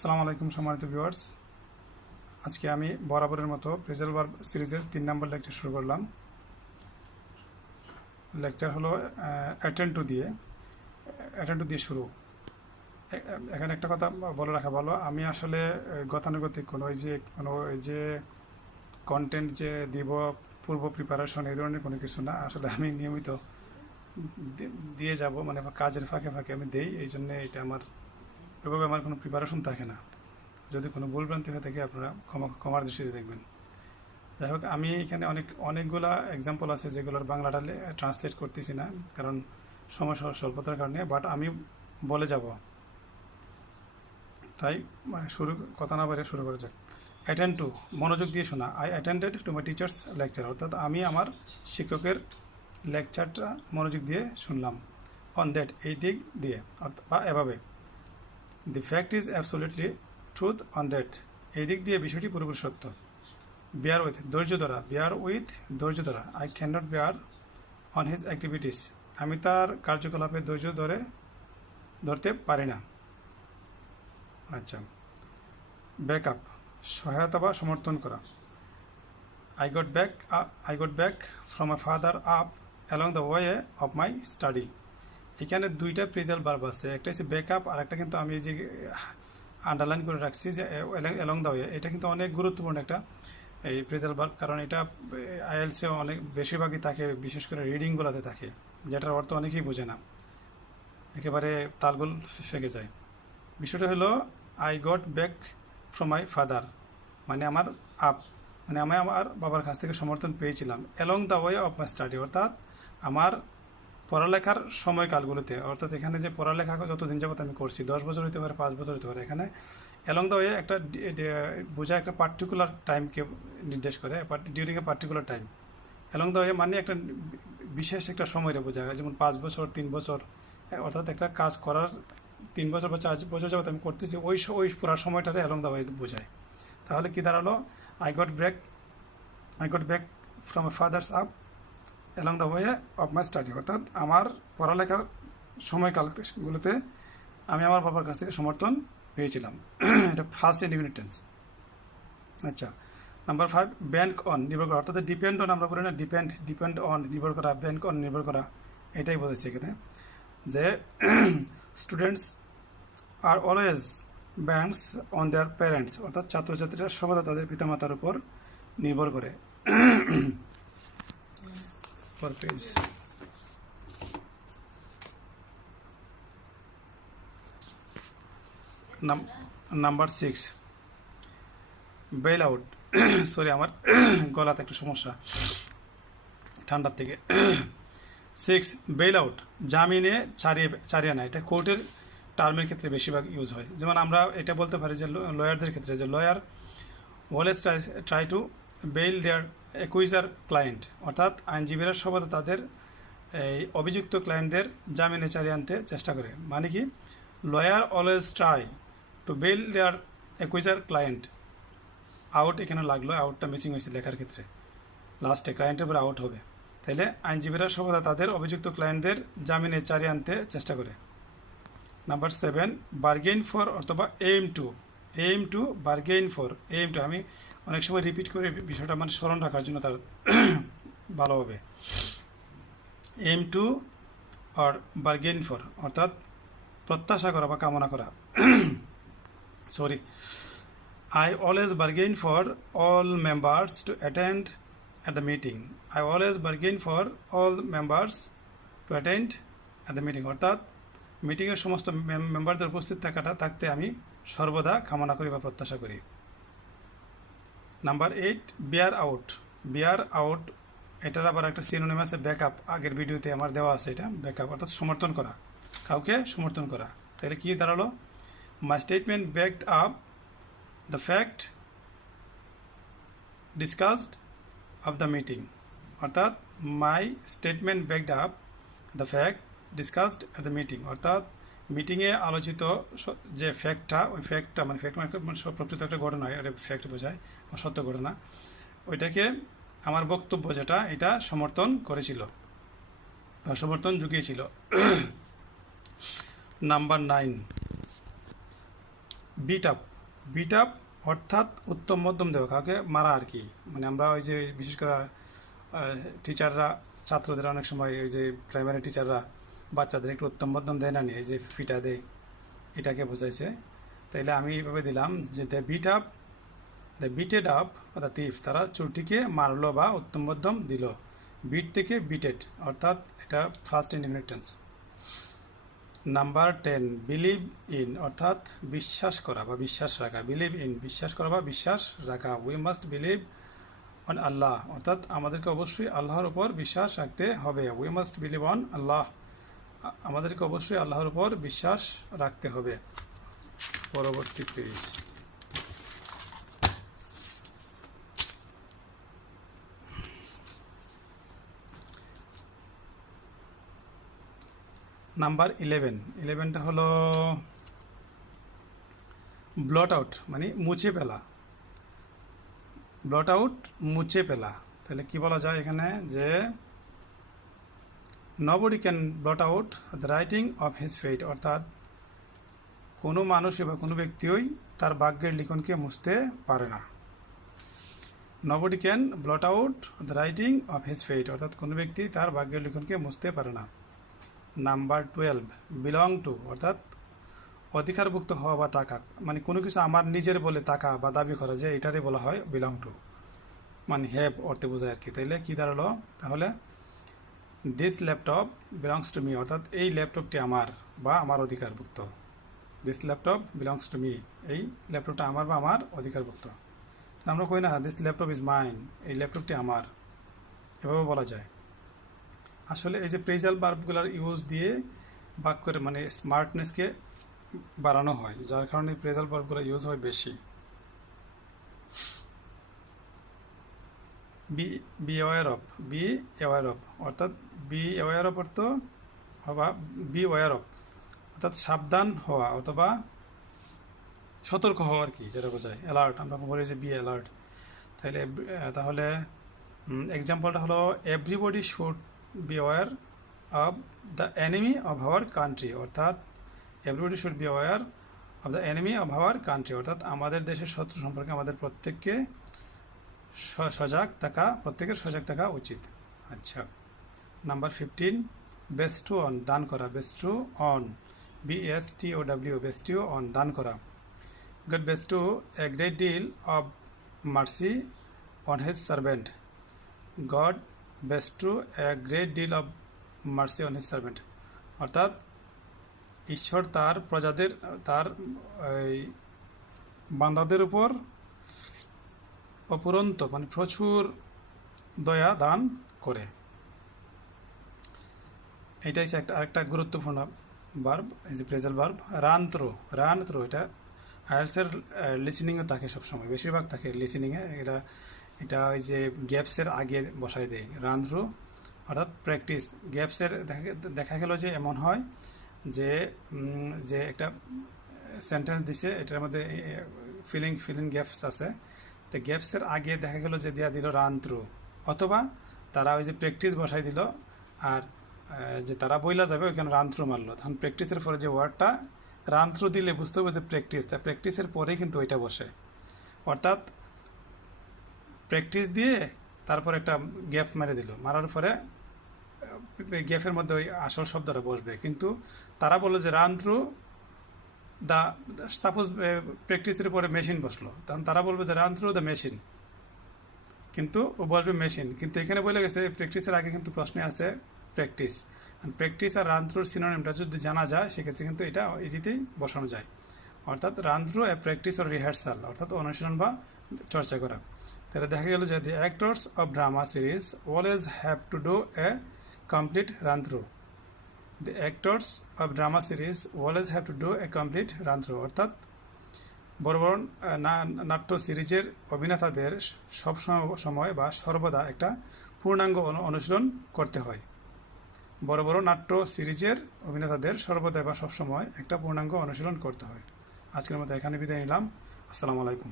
আসসালামু আলাইকুম সম্মানিত ভিউয়ার্স। আজকে আমি বরাবরের মতো ফ্রেজাল ভার্ব সিরিজের 3 নম্বর লেকচার শুরু করলাম। লেকচার হলো অ্যাটেন্ড টু দিয়ে শুরু। এখানে একটা কথা বলে রাখা ভালো, আমি আসলে গতানুগতিক কোনো কন্টেন্ট যে দিব পূর্ব প্রিপারেশন এই ধরনের কোনো কিছু না। আসলে আমি নিয়মিত দিয়ে যাব, মানে কাজের ফাঁকে ফাঁকে আমি দেই, এই জন্য এটা আমার এভাবে আমার কোনো প্রিপারেশন থাকে না। যদি কোনো ভুলভ্রান্তি হয়ে থাকে আপনারা ক্ষমার দৃষ্টিতে দেখবেন। যাই হোক, আমি এখানে অনেকগুলা এক্সাম্পল আছে যেগুলোর বাংলাটা ট্রান্সলেট করতেছি না, কারণ সময় স্বল্পতার কারণে, বাট আমি বলে যাব। তাই কথা না বলে শুরু করা যাক। অ্যাটেন্ড টু, মনোযোগ দিয়ে শোনা। I attended to my teachers lecture, অর্থাৎ আমি আমার শিক্ষকের লেকচারটা মনোযোগ দিয়ে শুনলাম। অন দ্যাট, এই দিক দিয়ে বা এভাবে। দি fact is absolutely truth on that, এই দিক দিয়ে বিষয়টি পুরোপুরি সত্য। বেয়ার উইথ, ধৈর্য ধরা। I can not bear on his activities, আমি তার কার্যকলাপে ধৈর্য ধরতে পারি না। আচ্ছা। ব্যাক আপ, সহায়তা বা সমর্থন করা। I got back from my father up along the way of my study. এখানে দুইটা ফ্রেজাল ভার্ব আছে, একটা হচ্ছে ব্যাক আপ, আর একটা কিন্তু আমি যে আন্ডারলাইন করে রাখছি যে অ্যালং দ্য ওয়ে, এটা কিন্তু অনেক গুরুত্বপূর্ণ একটা এই ফ্রেজাল ভার্ব, কারণ এটা আইএলসে অনেক বেশিরভাগই থাকে, বিশেষ করে রিডিংগুলোতে থাকে, যেটার অর্থ অনেকেই বোঝে না, একেবারে তালগোল ফেঁকে যায়। বিষয়টা হলো I got back from my father, মানে আমি আমার বাবার কাছ থেকে সমর্থন পেয়েছিলাম। Along the way of my study, অর্থাৎ আমার পড়ালেখার সময়কালগুলোতে, অর্থাৎ এখানে যে পড়ালেখা যতদিন যাবত আমি করছি, 10 বছর হতে পারে, 5 বছর হতে পারে, এখানে অ্যালং দ্য ওয়ে একটা বোঝায় একটা পার্টিকুলার টাইমকে নির্দেশ করে, during a particular time. Along the way মানে একটা বিশেষ একটা সময়টা বোঝায়, যেমন 5 বছর, 3 বছর, অর্থাৎ একটা কাজ করার 3 বছর বা 4 বছর যাবত আমি করতেছি, ওই পুরো সময়টাতে অ্যালং দ্য ওয়ে বোঝায়। তাহলে কি দাঁড়ালো? I got back from my father's up along the way of my study, অর্থাৎ আমার পড়ালেখার সময়কালগুলোতে আমি আমার বাবার কাছ থেকে সমর্থন পেয়েছিলাম। এটা ফার্স্ট ইন্ডিপেন্ডেন্ট টেন্স। আচ্ছা। নাম্বার 5, ব্যাঙ্ক অন, নির্ভর করা, অর্থাৎ ডিপেন্ড অন আমরা বলি না, ডিপেন্ড অন নির্ভর করা, ব্যাঙ্ক অন নির্ভর করা, এটাই বলেছে এখানে যে students are always banks on their parents, অর্থাৎ ছাত্রছাত্রীরা সর্বদা তাদের পিতামাতার উপর নির্ভর করে। Number 6, bell out. সরি, আমার গলাতে একটু সমস্যা ঠান্ডার থেকে। 6, বেল আউট, জামিনে ছাড়িয়ে না। এটা কোর্টের টার্মের ক্ষেত্রে বেশিরভাগ ইউজ হয়। যেমন আমরা এটা বলতে পারি যে লয়ারদের ক্ষেত্রে, যে lawyer always try to bail their accuser client, অর্থাৎ আইনজীবীরা সর্বদা তাদের এই অভিযুক্ত ক্লায়েন্টদের জামিনে ছাড়িয়ে আনতে চেষ্টা করে। মানে কি, lawyer always try to bail their accuser client. Out এখানে লাগলো, আউটটা মিসিং হয়েছে লেখার ক্ষেত্রে, লাস্টে ক্লায়েন্টের উপরে আউট হবে। তাইলে আইনজীবীরা সর্বদা তাদের অভিযুক্ত ক্লায়েন্টদের জামিনে ছাড়িয়ে আনতে চেষ্টা করে। নাম্বার 7, বার্গেইন ফর অথবা এইম টু বার্গেইন ফর, আমি অনেক সময় রিপিট করে বিষয়টা মানে স্মরণ রাখার জন্য তার ভালোভাবে। এইম টু আর বার্গেইন ফর, অর্থাৎ প্রত্যাশা করা বা কামনা করা। Sorry, I always bargain for all members to attend at the meeting. অর্থাৎ মিটিংয়ের সমস্ত মেম্বারদের উপস্থিত থাকতে আমি সর্বদা কামনা করি বা প্রত্যাশা করি। নাম্বার 8, বেয়ার আউট, এটার আবার একটা সিনোনিম আছে ব্যাকআপ, আগের ভিডিওতে আমার দেওয়া আছে এটা। ব্যাকআপ অর্থাৎ সমর্থন করা, কাউকে সমর্থন করা। তাহলে কি দাঁড়ালো? মাই statement backed up the fact discussed of the meeting, অর্থাৎ my statement backed up the fact discussed at the meeting, অর্থাৎ মিটিংয়ে আলোচিত যে ফ্যাক্টটা, ওই ফ্যাক্টটা মানে প্রকৃত একটা ঘটনা, এটা ফ্যাক্ট বোঝায়, সত্য ঘটনা, ওইটাকে আমার বক্তব্য যেটা এটা সমর্থন করেছিল বা সমর্থন জুগিয়েছিল। Number 9, beat up, beat up অর্থাৎ উত্তম মধ্যম দেওয়া, কাউকে মারা আর কি। মানে আমরা ওই যে বিশেষ করে টিচাররা ছাত্রদের অনেক সময় ওই যে প্রাইমারি টিচাররা বাচ্চাদের একটু উত্তম মধ্যম দেয় না, এই যে ফিটা দেয়, এটাকে বোঝাইছে। তাইলে আমি এইভাবে দিলাম যে দ্য বিটেড আপ অর্থাৎ থিফ, তারা চোরটিকে মারলো বা উত্তম মধ্যম দিল। বিট থেকে বিটেড অর্থাৎ এটা first indefinite tense. Number 10, believe in অর্থাৎ বিশ্বাস করা বা বিশ্বাস রাখা। বিলিভ ইন বিশ্বাস করা বা বিশ্বাস রাখা। উই মাস্ট বিলিভ অন আল্লাহ অর্থাৎ আমাদেরকে অবশ্যই আল্লাহর উপর বিশ্বাস রাখতে হবে। উই মাস্ট বিলিভ অন আল্লাহ, আমাদেরকে অবশ্যই আল্লাহর উপর বিশ্বাস রাখতে হবে। পরবর্তী পেজ। নাম্বার 11টা হলো ব্লট আউট মানে মুছে ফেলা। ব্লট আউট মুছে ফেলা, তাহলে কি বলা যায় এখানে যে nobody can blot out the writing of his fate অর্থাৎ কোনো মানুষই বা কোনো ব্যক্তিই তার ভাগ্যের লিখনকে মুছতে পারে না। Nobody can blot out the writing of his fate অর্থাৎ কোনো ব্যক্তি তার ভাগ্যের লিখনকে মুছতে পারে না। নাম্বার 12, বিলং টু অর্থাৎ অধিকারভুক্ত হওয়া বা থাকা, মানে কোনো কিছু আমার নিজের বলে থাকা বা দাবি করা, যে এটারই বলা হয় বিলং টু, মানে হ্যাভ অর্থে বোঝায় আর কি। তাইলে কি দাঁড়ালো তাহলে, this laptop belongs to me অর্থাৎ এই ল্যাপটপটি আমার বা আমার অধিকারভুক্ত। This laptop belongs to me, এই ল্যাপটপটা আমার বা আমার অধিকারভুক্ত। আমরা কই না দিস ল্যাপটপ ইজ মাইন, এই ল্যাপটপটি আমার, এভাবে বলা যায়। আসলে এই যে প্রেজাল ভার্বগুলোর ইউজ দিয়ে বাক্যের মানে স্মার্টনেসকে বাড়ানো হয়, যার কারণে প্রেজাল ভার্বগুলো ইউজ হয় বেশি। বি অ্যাওয়ার অফ অর্থাৎ বি অ্যাওয়ার অফ অর্থ বা বি অ্যাওয়ার অফ অর্থাৎ সাবধান হওয়া অথবা সতর্ক হওয়া আর কি, যেটা বোঝায়। অ্যালার্ট, আমরা বলি যে বি অ্যালার্ট। তাহলে এক্সাম্পলটা হলো everybody should be aware of the enemy of our country অর্থাৎ everybody should be aware of the enemy of our country অর্থাৎ আমাদের দেশের শত্রু সম্পর্কে আমাদের প্রত্যেককে প্রত্যেকের সজাগ থাকা উচিত। আচ্ছা, নাম্বার 15, বেস্টু অন দান করা। বেস্টু অন BSTOW বেস্টু অন দান করা। God bestow a great deal of mercy on his servant. God bestow a great deal of mercy on his servant অর্থাৎ ঈশ্বর তার প্রজাদের তার বান্দাদের উপর অপুরন্ত মানে প্রচুর দয়া দান করে। এইটাই আরেকটা গুরুত্বপূর্ণ ভার্ব, এই যে প্রেজেন্ট ভার্ব। রান থ্রো এটা আইএলটিএসের লিসেনিংও থাকে, সবসময় বেশিরভাগ থাকে লিসেনিংয়ে। এটা ওই যে গ্যাপসের আগে বসাই দেয় রান থ্রু অর্থাৎ প্র্যাকটিস। গ্যাপসের দেখা গেল যে এমন হয় যে একটা সেন্টেন্স দিছে, এটার মধ্যে ফিলিং গ্যাপস আছে, তো গ্যাপসের আগে দেখা গেল যে দেওয়া দিল রান থ্রু, অথবা তারা ওই যে প্র্যাকটিস বসাই দিল, আর যে তারা বইলা যাবে ওইখানে রান থ্রু মারলো। তখন প্র্যাকটিসের পরে যে ওয়ার্ডটা রান থ্রু দিলে বুঝতে হবে যে প্র্যাকটিস, তা প্র্যাকটিসের পরেই কিন্তু ওইটা বসে। অর্থাৎ প্র্যাকটিস দিয়ে তারপর একটা গ্যাপ মেরে দিল, মারার পরে গ্যাপের মধ্যে ওই আসল শব্দটা বসবে। কিন্তু তারা বললো যে রান থ্রু দ্য, সাপোজ প্র্যাকটিসের পরে মেশিন বসলো, তখন তারা বলবে যে রান থ্রু দ্য মেশিন, কিন্তু ও বসবে মেশিন। কিন্তু এখানে বলে গেছে প্র্যাকটিসের আগে কিন্তু প্রশ্নে আছে প্র্যাকটিস। প্র্যাকটিস আর রান থ্রুর সিনোনিমটা যদি জানা যায় সেক্ষেত্রে কিন্তু এটা ইজিতেই বসানো যায়। অর্থাৎ run through a practice or rehearsal অর্থাৎ অনুশীলন বা চর্চা করা। তাহলে দেখা গেল যে the actors of drama series always have to do a complete run through. The actors of drama series always have to do a complete run through অর্থাৎ বড় বড় নাট্য সিরিজের অভিনেতাদের সব সময় বা সর্বদা একটা পূর্ণাঙ্গ অনুশীলন করতে হয়। বড় বড় নাট্য সিরিজের অভিনেতাদের সর্বদা বা সবসময় একটা পূর্ণাঙ্গ অনুশীলন করতে হয়। আজকের মতো এখানে বিদায় নিলাম। আসসালামু আলাইকুম।